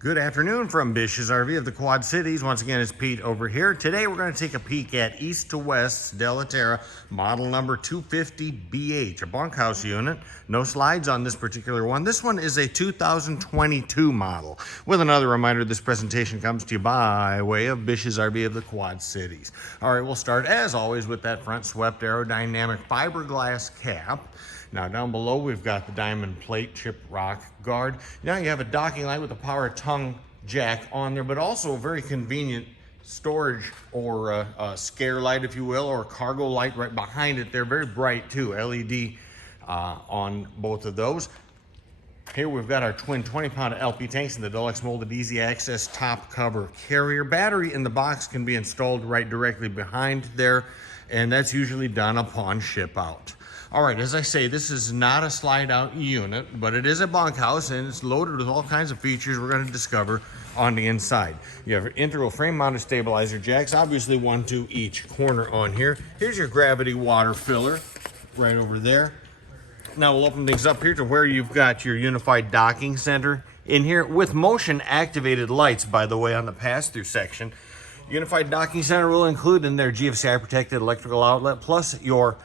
Good afternoon from Bish's RV of the Quad Cities. Once again, it's Pete over here. Today, we're going to take a peek at East to West's Della Terra model number 250BH, a bunkhouse unit. No slides on this particular one. This one is a 2022 model. With another reminder, this presentation comes to you by way of Bish's RV of the Quad Cities. All right, we'll start, as always, with that front swept aerodynamic fiberglass cap. Now down below, we've got the diamond plate chip rock guard. Now you have a docking light with a power tongue jack on there, but also a very convenient storage or a scare light, if you will, or a cargo light right behind it. They're very bright too, LED on both of those. Here we've got our twin 20-pound LP tanks and the deluxe molded easy access top cover carrier. Battery in the box can be installed right directly behind there, and that's usually done upon ship out. All right, as I say, this is not a slide-out unit, but it is a bunkhouse, and it's loaded with all kinds of features we're going to discover on the inside. You have integral frame-mounted stabilizer jacks, obviously one to each corner on here. Here's your gravity water filler right over there. Now we'll open things up here to where you've got your unified docking center in here with motion-activated lights, by the way, on the pass-through section. Unified docking center will include in there GFCI-protected electrical outlet, plus your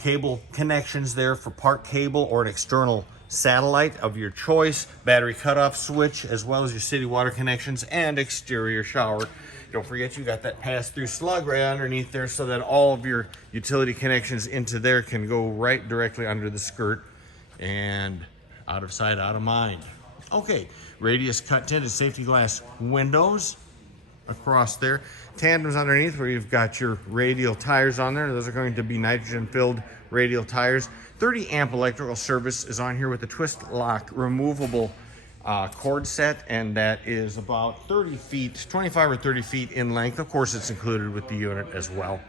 cable connections there for part cable or an external satellite of your choice, battery cutoff switch, as well as your city water connections and exterior shower. Don't forget you got that pass-through slug right underneath there so that all of your utility connections into there can go right directly under the skirt and out of sight, out of mind. Okay, radius cut tinted safety glass windows across there. Tandems underneath where you've got your radial tires on there. Those are going to be nitrogen filled radial tires. 30 amp electrical service is on here with a twist lock removable cord set, and that is about 30 feet, 25 or 30 feet in length. Of course, it's included with the unit as well.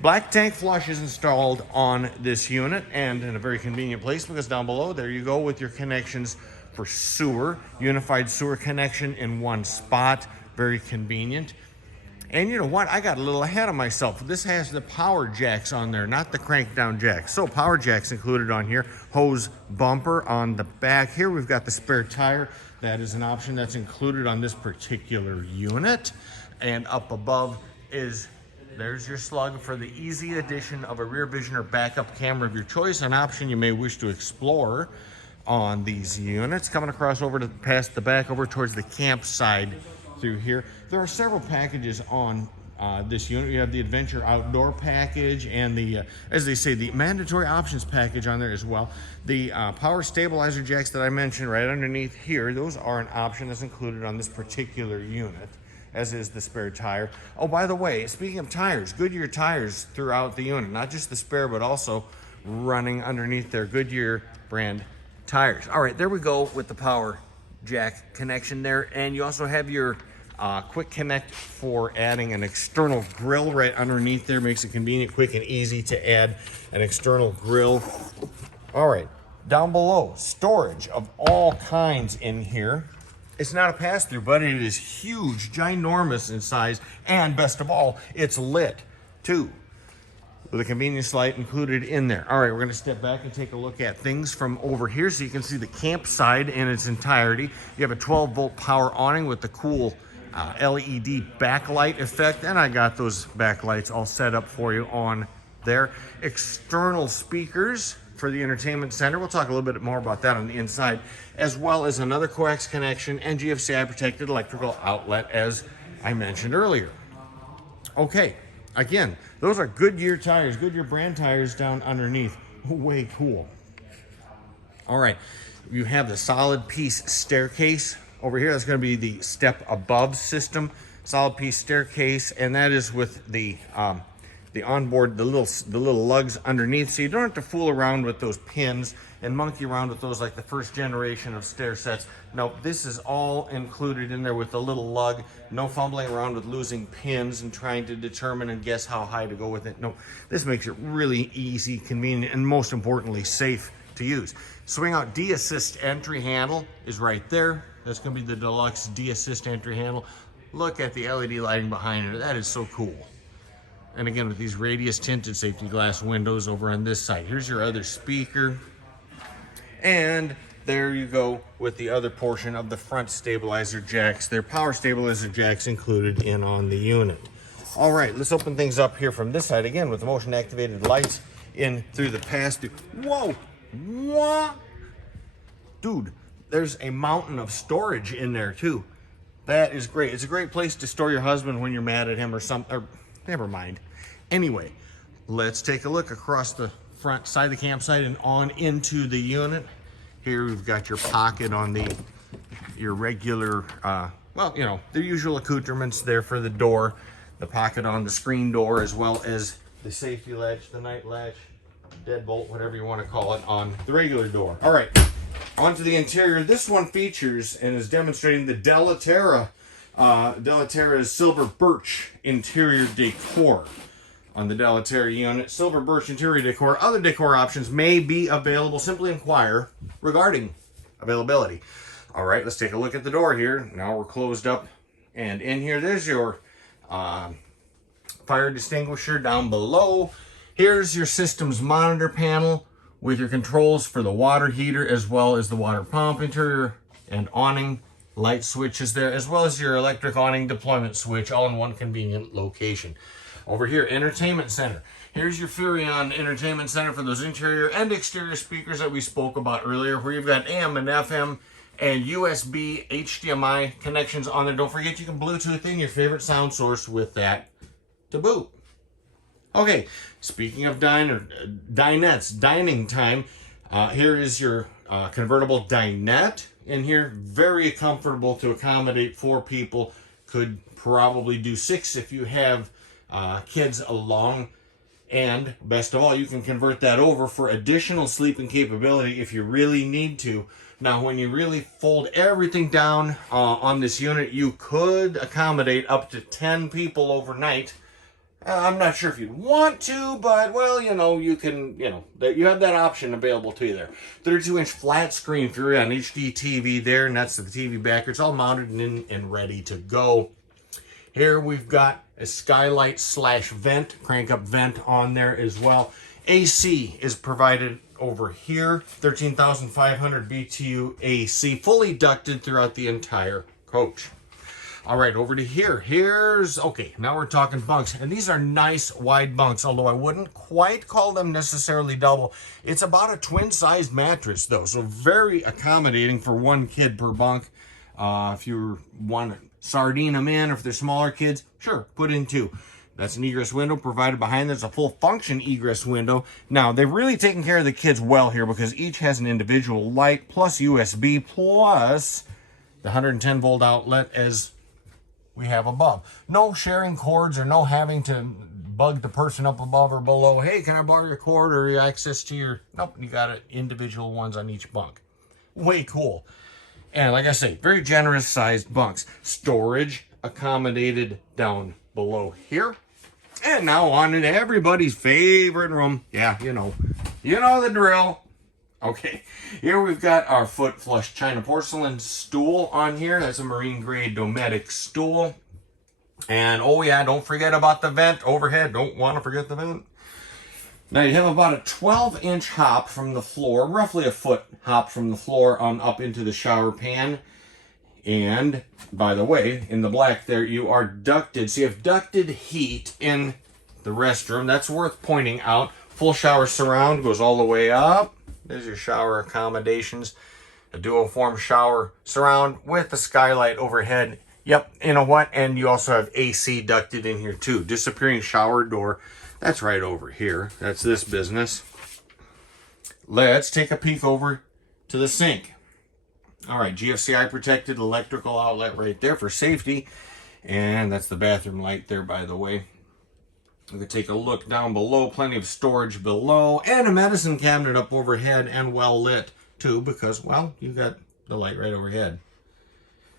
Black tank flush is installed on this unit, and in a very convenient place because down below there you go with your connections for sewer. Unified sewer connection in one spot. Very convenient. And you know what? I got a little ahead of myself. This has the power jacks on there, not the crank down jacks. So power jacks included on here. Hose bumper on the back. Here we've got the spare tire. That is an option that's included on this particular unit. And up above there's your slug for the easy addition of a rear vision or backup camera of your choice, an option you may wish to explore on these units. Coming across over to past the back over towards the camp side through here. There are several packages on this unit. You have the Adventure Outdoor package and the, as they say, the mandatory options package on there as well. The power stabilizer jacks that I mentioned right underneath here, those are an option that's included on this particular unit, as is the spare tire. Oh, by the way, speaking of tires, Goodyear tires throughout the unit, not just the spare, but also running underneath their Goodyear brand tires. All right, there we go with the power jack connection there, and you also have your quick connect for adding an external grill right underneath there. Makes it convenient, quick, and easy to add an external grill. All right, down below, storage of all kinds in here. It's not a pass-through, but it is huge, ginormous in size, and best of all, it's lit too, with a convenience light included in there. All right, we're gonna step back and take a look at things from over here so you can see the campsite in its entirety. You have a 12-volt power awning with the cool LED backlight effect, and I got those backlights all set up for you on there. External speakers for the entertainment center. We'll talk a little bit more about that on the inside, as well as another coax connection and GFCI protected electrical outlet, as I mentioned earlier. Okay. Again, those are Goodyear tires, Goodyear brand tires down underneath. Way cool. All right, you have the solid piece staircase over here. That's going to be the step above system, solid piece staircase, and that is with the onboard, the little lugs underneath, so you don't have to fool around with those pins and monkey around with those like the first generation of stair sets. No, this is all included in there with the little lug. No fumbling around with losing pins and trying to determine and guess how high to go with it. No, this makes it really easy, convenient, and most importantly, safe to use. Swing out D-assist entry handle is right there. That's going to be the deluxe D-assist entry handle. Look at the LED lighting behind it. That is so cool. And again, with these radius tinted safety glass windows over on this side. Here's your other speaker. And there you go with the other portion of the front stabilizer jacks. There are power stabilizer jacks included in on the unit. All right, let's open things up here from this side again with the motion activated lights in through the pass-through. Whoa, what? Dude, there's a mountain of storage in there too. That is great. It's a great place to store your husband when you're mad at him or something, or never mind. Anyway, let's take a look across the front side of the campsite and on into the unit. Here we've got your pocket on your regular, well, you know, the usual accoutrements there for the door. The pocket on the screen door, as well as the safety latch, the night latch, deadbolt, whatever you want to call it, on the regular door. All right, onto the interior. This one features and is demonstrating the Della Terra. Della Terra's silver birch interior decor. On the Della Terra unit, silver birch interior decor. Other decor options may be available. Simply inquire regarding availability. All right, let's take a look at the door here. Now we're closed up, and in here, there's your fire extinguisher down below. Here's your system's monitor panel with your controls for the water heater as well as the water pump, interior and awning light switches there, as well as your electric awning deployment switch, all in one convenient location. Over here, entertainment center. Here's your Furrion entertainment center for those interior and exterior speakers that we spoke about earlier, where you've got AM and FM and USB HDMI connections on there. Don't forget you can Bluetooth in your favorite sound source with that to boot. Okay, speaking of dinettes, dining time, here is your convertible dinette in here. Very comfortable to accommodate 4 people. Could probably do 6 if you have kids along. And best of all, you can convert that over for additional sleeping capability if you really need to. Now, when you really fold everything down on this unit, you could accommodate up to 10 people overnight. I'm not sure if you'd want to, but, well, you know, you can, you know, you have that option available to you there. 32-inch flat screen Furrion HD TV there, and that's the TV backer. It's all mounted and ready to go. Here we've got a skylight / vent, crank up vent on there as well. AC is provided over here, 13,500 BTU AC, fully ducted throughout the entire coach. All right, over to here. Okay, now we're talking bunks. And these are nice wide bunks, although I wouldn't quite call them necessarily double. It's about a twin-sized mattress, though, so very accommodating for 1 kid per bunk. If you want to sardine them in, or if they're smaller kids, sure, put in 2. That's an egress window provided behind. There's a full function egress window. Now, they've really taken care of the kids well here because each has an individual light plus USB plus the 110 volt outlet as we have above. No sharing cords or no having to bug the person up above or below. Hey, can I borrow your cord or your access to your... Nope, you got it. Individual ones on each bunk. Way cool. And like I say, very generous sized bunks. Storage accommodated down below here. And now on into everybody's favorite room. Yeah, you know the drill. Okay, here we've got our foot flush china porcelain stool on here. That's a marine grade Dometic stool. And oh yeah, don't forget about the vent overhead. Don't want to forget the vent. Now you have about a 12-inch hop from the floor, roughly a foot hop from the floor on up into the shower pan. And by the way, in the black there, you are ducted. So you have ducted heat in the restroom. That's worth pointing out. Full shower surround goes all the way up. There's your shower accommodations. A dual-form shower surround with the skylight overhead. Yep, you know what? And you also have AC ducted in here too. Disappearing shower door. That's right over here. That's this business. Let's take a peek over to the sink. All right, GFCI protected electrical outlet right there for safety. And that's the bathroom light there, by the way. We could take a look down below. Plenty of storage below. And a medicine cabinet up overhead and well lit too, because, well, you got the light right overhead.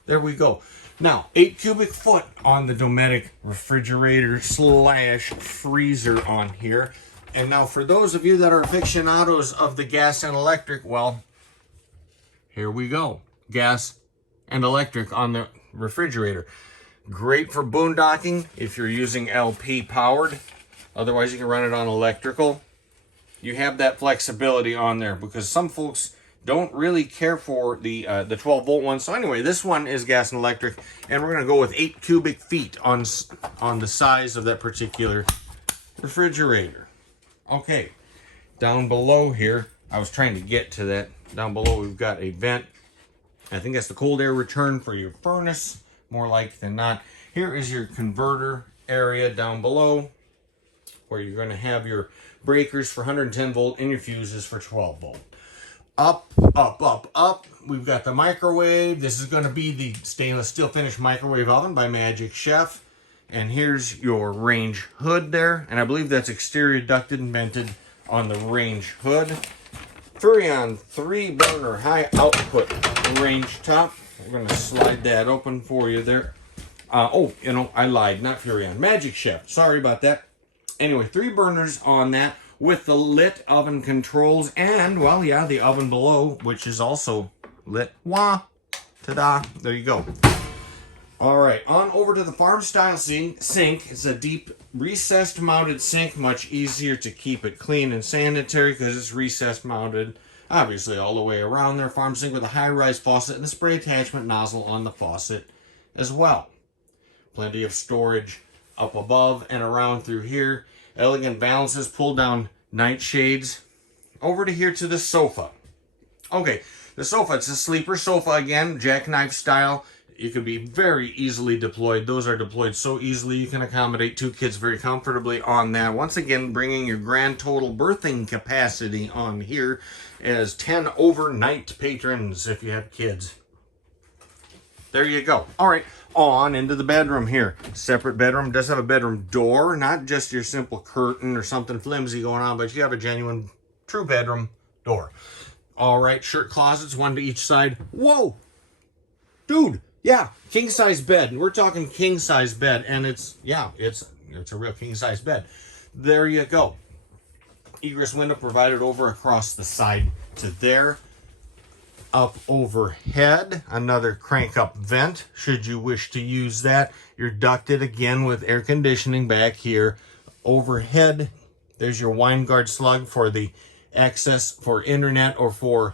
There we go. Now, 8 cubic foot on the Dometic refrigerator / freezer on here. And now for those of you that are aficionados of the gas and electric, well, here we go. Gas and electric on the refrigerator. Great for boondocking if you're using LP powered. Otherwise, you can run it on electrical. You have that flexibility on there because some folks don't really care for the 12 volt one. So anyway, this one is gas and electric, and we're gonna go with 8 cubic feet on the size of that particular refrigerator. Okay, down below here, I was trying to get to that. Down below, we've got a vent. I think that's the cold air return for your furnace, more likely than not. Here is your converter area down below, where you're going to have your breakers for 110 volt and your fuses for 12 volt. Up, up, up, up. We've got the microwave. This is going to be the stainless steel finished microwave oven by Magic Chef. And here's your range hood there. And I believe that's exterior ducted and vented on the range hood. Furrion 3-burner high output range top. We're going to slide that open for you there. Oh, you know, I lied. Not Furrion. Magic Chef. Sorry about that. Anyway, 3 burners on that, with the lit oven controls, and, well, yeah, the oven below, which is also lit. Wah! Ta-da! There you go. All right, on over to the farm-style sink. It's a deep, recessed-mounted sink, much easier to keep it clean and sanitary because it's recessed-mounted, obviously, all the way around there. Farm sink with a high-rise faucet and a spray attachment nozzle on the faucet as well. Plenty of storage up above and around through here. Elegant balances, pull down nightshades. Over to here to the sofa. Okay, the sofa, it's a sleeper sofa again, jackknife style. It could be very easily deployed. Those are deployed so easily you can accommodate 2 kids very comfortably on that. Once again, bringing your grand total berthing capacity on here as 10 overnight patrons if you have kids. There you go. All right, on into the bedroom here. Separate bedroom. Does have a bedroom door, not just your simple curtain or something flimsy going on, but you have a genuine, true bedroom door. All right, shirt closets, 1 to each side. Whoa! Dude, yeah, king-size bed. We're talking king-size bed, and it's a real king-size bed. There you go. Egress window provided over across the side to there. Up overhead, another crank up vent should you wish to use that. You're ducted again with air conditioning back here. Overhead, there's your wine guard slug for the access for internet or for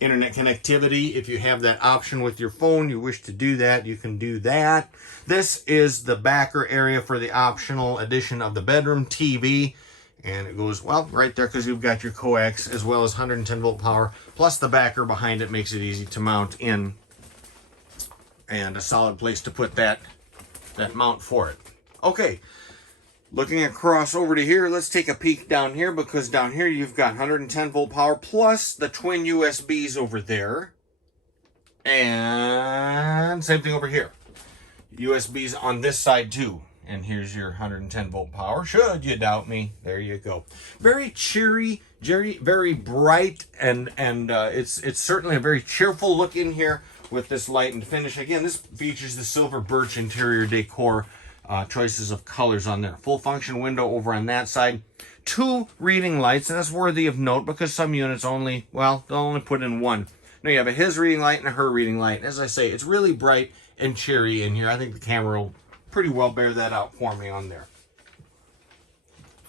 internet connectivity. If you have that option with your phone, you wish to do that, you can do that. This is the backer area for the optional addition of the bedroom TV. And it goes, well, right there because you've got your coax as well as 110 volt power. Plus the backer behind it makes it easy to mount in. And a solid place to put that mount for it. Okay, looking across over to here, let's take a peek down here because down here you've got 110 volt power plus the twin USBs over there. And same thing over here. USBs on this side too. And here's your 110 volt power. Should you doubt me, there you go. Very cheery, very bright, and it's certainly a very cheerful look in here with this light and finish. Again, this features the silver birch interior decor choices of colors on there. Full function window over on that side. 2 reading lights, and that's worthy of note because some units only, well, they'll only put in 1. Now you have a his reading light and a her reading light. As I say, it's really bright and cheery in here. I think the camera will pretty well bear that out for me on there.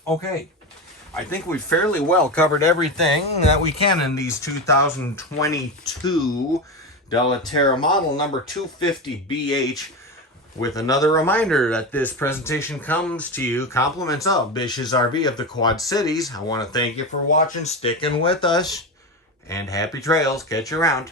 Okay, I think we fairly well covered everything that we can in these 2022 Della Terra model number 250BH, with another reminder that this presentation comes to you compliments of Bish's RV of the Quad Cities. I want to thank you for watching, sticking with us, and happy trails. Catch you around.